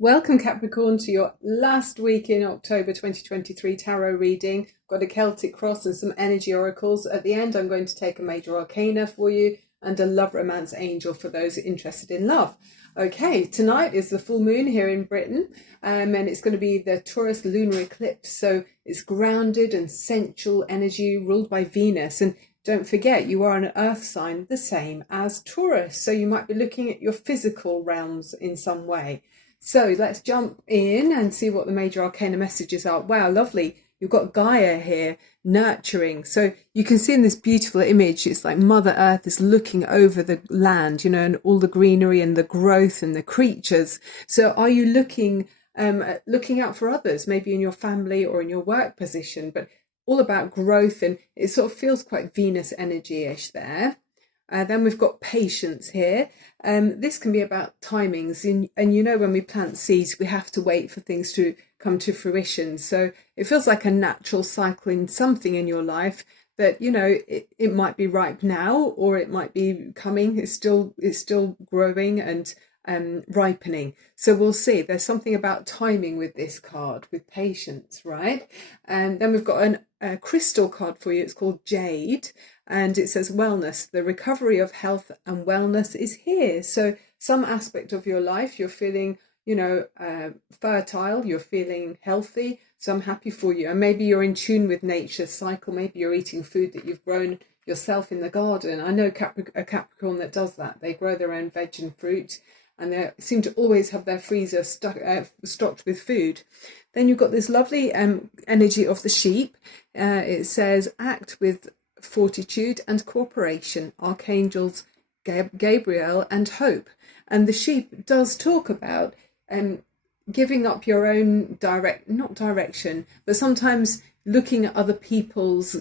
Welcome Capricorn to your last week in October 2023 tarot reading. Got a Celtic cross and some energy oracles. At the end I'm going to take a major arcana for you and a love romance angel for those interested in love. Okay, tonight is the full moon here in Britain, and it's going to be the Taurus lunar eclipse, so it's grounded and sensual energy ruled by Venus. And don't forget, you are an earth sign the same as Taurus, so you might be looking at your physical realms in some way. So let's jump in and see what the major arcana messages are. Wow, lovely. You've got Gaia here, nurturing. So you can see in this beautiful image, it's like Mother Earth is looking over the land, you know, and all the greenery and the growth and the creatures. So are you looking out for others, maybe in your family or in your work position, but all about growth, and it sort of feels quite Venus energy-ish there. Then we've got patience here. This can be about timings, and you know, when we plant seeds, we have to wait for things to come to fruition. So it feels like a natural cycle in something in your life that, you know, it might be ripe now, or it might be coming. It's still growing and ripening. So we'll see. There's something about timing with this card, with patience, right? And then we've got a crystal card for you. It's called Jade. And it says wellness. The recovery of health and wellness is here. So some aspect of your life, you're feeling, you know, fertile, you're feeling healthy. So I'm happy for you. And maybe you're in tune with nature's cycle. Maybe you're eating food that you've grown yourself in the garden. I know a Capricorn that does that. They grow their own veg and fruit, and they seem to always have their freezer stocked with food. Then you've got this lovely energy of the sheep. It says act with fortitude and cooperation, archangels Gabriel and Hope. And the sheep does talk about giving up your own not direction, but sometimes looking at other people's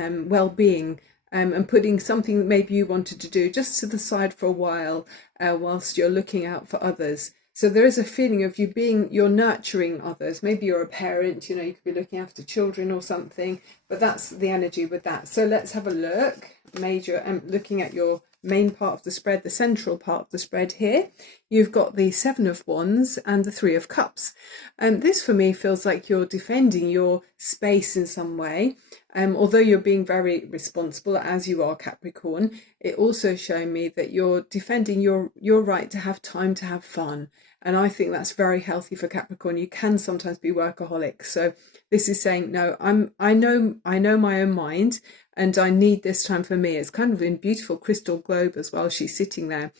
well-being, and putting something that maybe you wanted to do just to the side for a while, whilst you're looking out for others. So there is a feeling of you're nurturing others. Maybe you're a parent, you know, you could be looking after children or something, but that's the energy with that. So let's have a look. Looking at your main part of the spread, the central part of the spread here, you've got the Seven of Wands and the Three of Cups. This for me feels like you're defending your space in some way. Although you're being very responsible, as you are, Capricorn, it also showing me that you're defending your right to have time to have fun. And I think that's very healthy for Capricorn. You can sometimes be workaholic. So this is saying, no, I know my own mind, and I need this time for me. It's kind of in beautiful crystal globe as well. She's sitting there.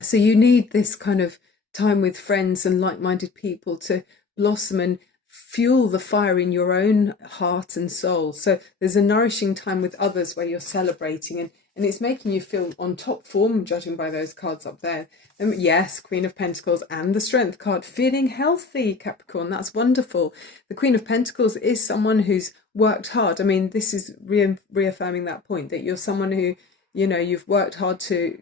So you need this kind of time with friends and like-minded people to blossom and fuel the fire in your own heart and soul. So there's a nourishing time with others where you're celebrating, and it's making you feel on top form, judging by those cards up there. Yes, Queen of Pentacles and the Strength card, feeling healthy, Capricorn. That's wonderful. The Queen of Pentacles is someone who's worked hard. I mean, this is reaffirming that point, that you're someone who, you know, you've worked hard to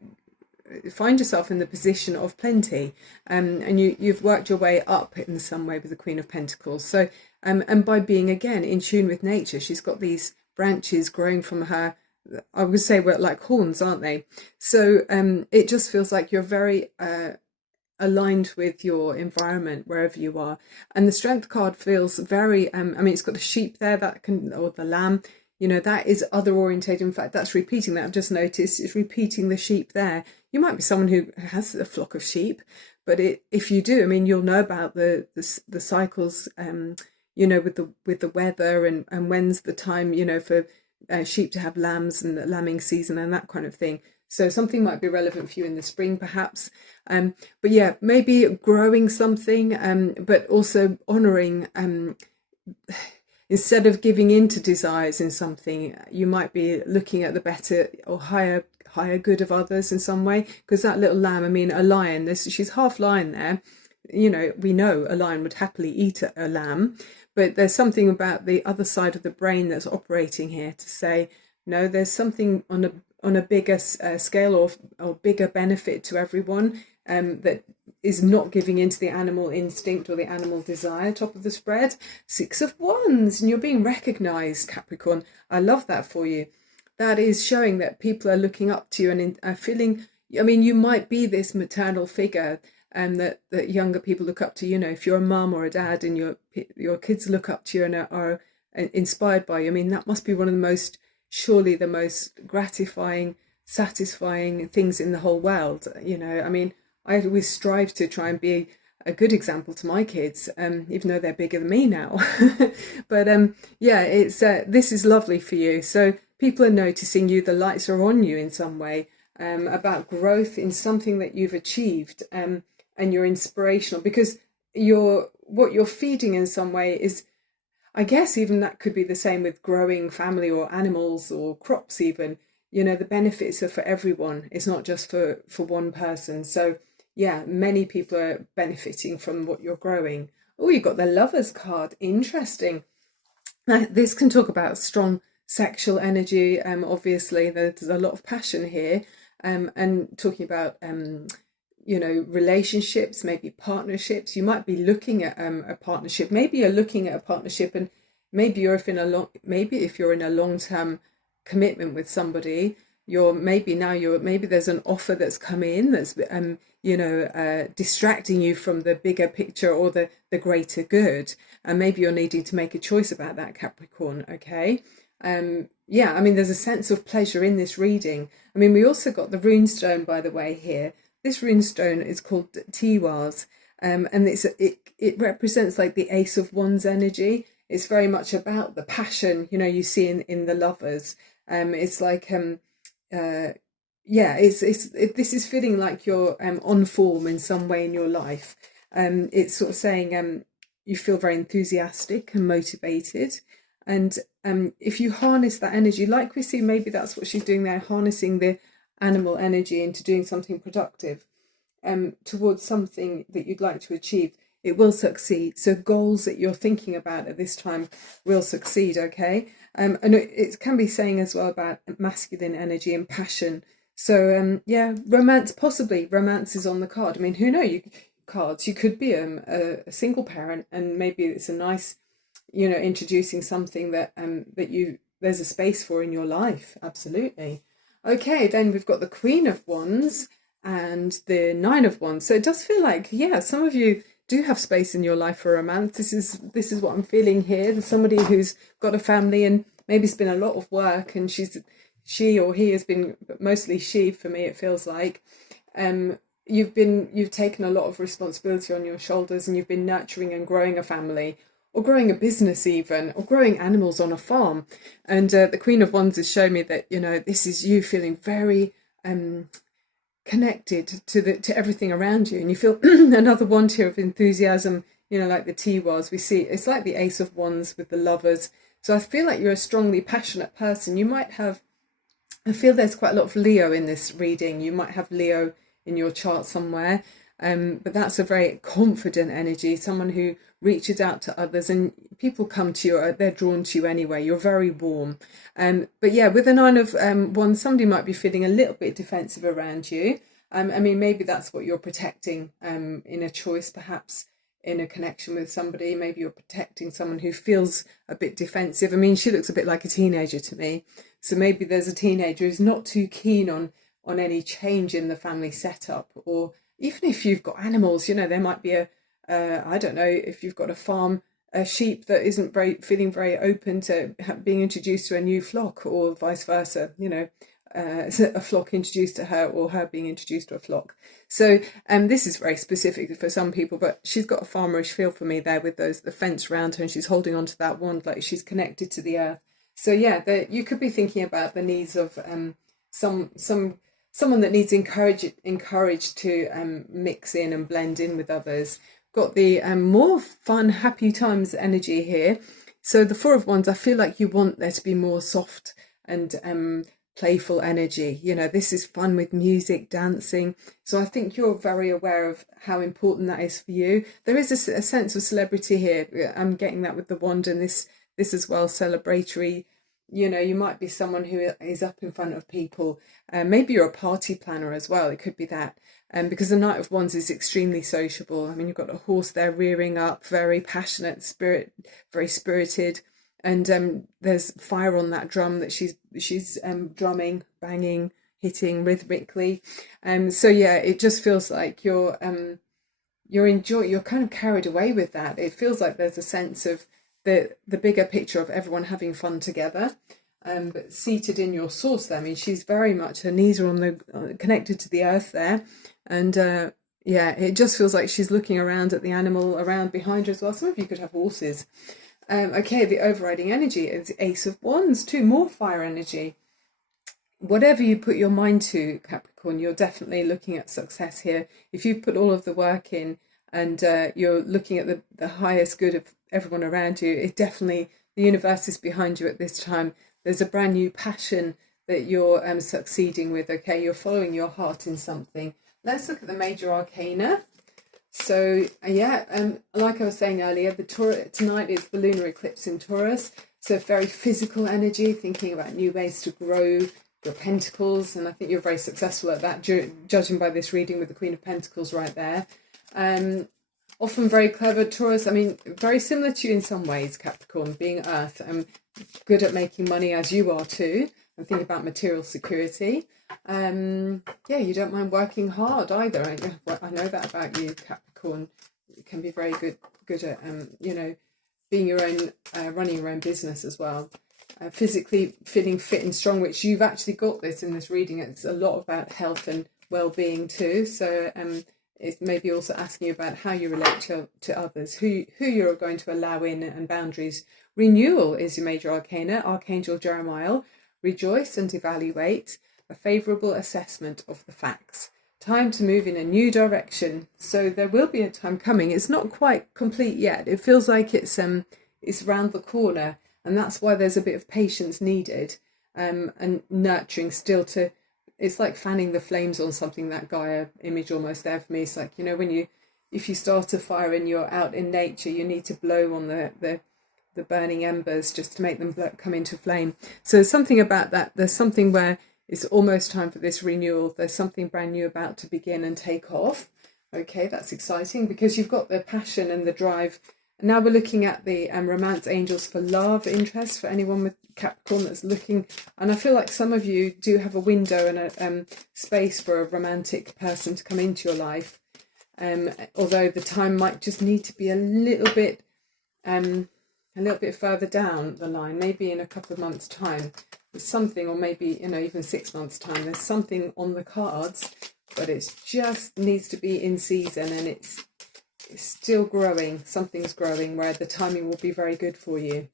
find yourself in the position of plenty, and you've worked your way up in some way with the Queen of Pentacles. So and by being again in tune with nature, she's got these branches growing from her, I would say we're like horns, aren't they? So it just feels like you're very aligned with your environment wherever you are. And the Strength card feels very I mean, it's got a sheep there that can, or the lamb, you know, that is other orientated. In fact, that's repeating that. I've just noticed it's repeating the sheep there. You might be someone who has a flock of sheep, but if you do, I mean, you'll know about the cycles, you know, with the weather and when's the time, you know, for sheep to have lambs and the lambing season and that kind of thing. So something might be relevant for you in the spring, perhaps. But yeah, maybe growing something, but also honouring. Instead of giving in to desires in something, you might be looking at the better or higher good of others in some way. Because that little lamb, I mean, a lion, she's half lion there. You know, we know a lion would happily eat a lamb, but there's something about the other side of the brain that's operating here to say, no, there's something on a bigger scale or bigger benefit to everyone, that is not giving into the animal instinct or the animal desire. Top of the spread, Six of Wands, and you're being recognized, Capricorn. I love that for you. That is showing that people are looking up to you and are feeling, I mean, you might be this maternal figure that younger people look up to. You know, if you're a mum or a dad and your kids look up to you and are inspired by you, I mean, that must be one of the most, surely the most gratifying, satisfying things in the whole world. You know, I mean, I always strive to try and be a good example to my kids, even though they're bigger than me now. But yeah, it's this is lovely for you. So people are noticing you, the lights are on you in some way, about growth in something that you've achieved, and you're inspirational because what you're feeding in some way is, I guess even that could be the same with growing family or animals or crops even. You know, the benefits are for everyone. It's not just for one person. So yeah, many people are benefiting from what you're growing. Oh, you got the Lovers card. Interesting. Now, this can talk about strong sexual energy. Obviously, there's a lot of passion here. And talking about you know, relationships, maybe partnerships. You might be looking at a partnership. Maybe you're looking at a partnership, and maybe if you're in a long-term commitment with somebody, maybe there's an offer that's come in that's you know, distracting you from the bigger picture or the greater good, and maybe you're needing to make a choice about that, Capricorn. Okay. Yeah, I mean, there's a sense of pleasure in this reading. I mean, we also got the rune stone, by the way, here. This rune stone is called Tiwaz, and it represents like the Ace of Wands energy. It's very much about the passion, you know, you see in the Lovers. It's like yeah, this is feeling like you're on form in some way in your life. It's sort of saying you feel very enthusiastic and motivated, and if you harness that energy, like we see, maybe that's what she's doing there, harnessing the animal energy into doing something productive towards something that you'd like to achieve, it will succeed. So goals that you're thinking about at this time will succeed. Okay. And it can be saying as well about masculine energy and passion. So yeah, romance, possibly romance is on the card. I mean, who knows? You could be a single parent, and maybe it's a nice, you know, introducing something that there's a space for in your life. Absolutely. Okay, then we've got the Queen of Wands and the Nine of Wands. So it does feel like, yeah, some of you do have space in your life for romance. This is what I'm feeling here. There's somebody who's got a family and maybe it's been a lot of work, and she or he has been, but mostly she for me, it feels like. You've taken a lot of responsibility on your shoulders, and you've been nurturing and growing a family, or growing a business even, or growing animals on a farm. And the Queen of Wands has shown me that, you know, this is you feeling very connected to everything around you, and you feel another wand here of enthusiasm, you know, like the Tiwaz. We see it's like the Ace of Wands with the Lovers. So I feel like you're a strongly passionate person. You might have, I feel there's quite a lot of Leo in this reading. You might have Leo in your chart somewhere. But that's a very confident energy, someone who reaches out to others, and people come to you, they're drawn to you anyway. You're very warm. But yeah, with the Nine of Wands, somebody might be feeling a little bit defensive around you. I mean, maybe that's what you're protecting in a choice, perhaps in a connection with somebody. Maybe you're protecting someone who feels a bit defensive. I mean, she looks a bit like a teenager to me. So maybe there's a teenager who's not too keen on any change in the family setup, or even if you've got animals, you know, there might be I don't know, if you've got a farm, a sheep that isn't feeling very open to being introduced to a new flock, or vice versa, you know, a flock introduced to her, or her being introduced to a flock. So this is very specific for some people, but she's got a farmerish feel for me there with the fence around her, and she's holding on to that wand like she's connected to the earth. So yeah, you could be thinking about the needs of someone that needs encouraged to mix in and blend in with others. Got the more fun, happy times energy here. So the Four of Wands, I feel like you want there to be more soft and playful energy. You know, this is fun with music, dancing. So I think you're very aware of how important that is for you. There is a sense of celebrity here. I'm getting that with the wand, and this as well, celebratory. You know, you might be someone who is up in front of people. Maybe you're a party planner as well. It could be that. Because the Knight of Wands is extremely sociable. I mean, you've got a horse there rearing up, very passionate, very spirited. And there's fire on that drum that she's drumming, banging, hitting rhythmically. So yeah, it just feels like you're you're kind of carried away with that. It feels like there's a sense of the bigger picture of everyone having fun together. But seated in your source there, I mean, she's very much, her knees are on the connected to the earth there, and yeah, it just feels like she's looking around at the animal around behind her as well. Some of you could have horses. Okay, the overriding energy is Ace of Wands, 2 more fire energy. Whatever you put your mind to, Capricorn, you're definitely looking at success here. If you put all of the work in and you're looking at the highest good of everyone around you, it definitely, the universe is behind you at this time. There's a brand new passion that you're succeeding with, okay? You're following your heart in something. Let's look at the major arcana. So, yeah, like I was saying earlier, tonight is the lunar eclipse in Taurus. So very physical energy, thinking about new ways to grow your pentacles. And I think you're very successful at that, judging by this reading with the Queen of Pentacles right there. Often very clever, Taurus. I mean, very similar to you in some ways, Capricorn, being Earth. Good at making money as you are too. And thinking about material security. Yeah, you don't mind working hard either. I know that about you, Capricorn. You can be very good at you know, being your own, running your own business as well. Physically feeling fit and strong, which you've actually got this in this reading. It's a lot about health and well-being too. So it's maybe also asking you about how you relate to others, who you're going to allow in, and boundaries. Renewal is your major arcana, Archangel Jeremiah. Rejoice and evaluate, a favourable assessment of the facts. Time to move in a new direction. So there will be a time coming. It's not quite complete yet. It feels like it's round the corner, and that's why there's a bit of patience needed, and nurturing still to. It's like fanning the flames on something. That Gaia image almost there for me. It's like, you know, if you start a fire and you're out in nature, you need to blow on the burning embers just to make them come into flame. So there's something about that. There's something where it's almost time for this renewal. There's something brand new about to begin and take off. Okay, that's exciting because you've got the passion and the drive. And now we're looking at the romance angels for love interest, for anyone with Capricorn that's looking. And I feel like some of you do have a window and a space for a romantic person to come into your life. Although the time might just need to be a little bit further down the line, maybe in a couple of months' time. There's something, or maybe, you know, even 6 months' time. There's something on the cards, but it just needs to be in season, and it's still growing. Something's growing where the timing will be very good for you.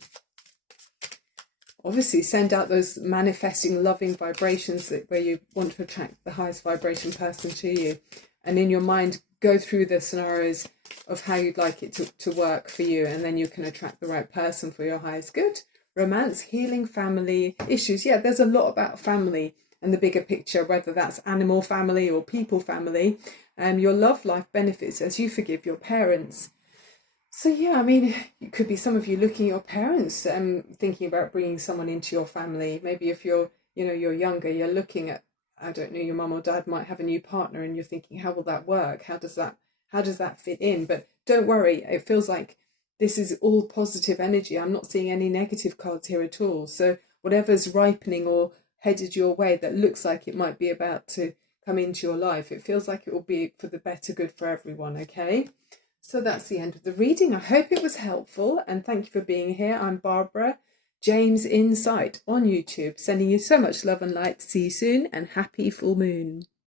Obviously, send out those manifesting, loving vibrations where you want to attract the highest vibration person to you. And in your mind, go through the scenarios of how you'd like it to work for you, and then you can attract the right person for your highest good. Romance, healing, family issues. Yeah, there's a lot about family and the bigger picture, whether that's animal family or people family. Your love life benefits as you forgive your parents. So yeah, I mean, it could be some of you looking at your parents, thinking about bringing someone into your family. Maybe if you're younger, you're looking at, I don't know, your mum or dad might have a new partner, and you're thinking, how will that work? How does that fit in? But don't worry, it feels like this is all positive energy. I'm not seeing any negative cards here at all. So whatever's ripening or headed your way that looks like it might be about to come into your life, it feels like it will be for the better good for everyone, okay? So that's the end of the reading. I hope it was helpful, and thank you for being here. I'm Barbara, James Insight on YouTube, sending you so much love and light. See you soon, and happy full moon.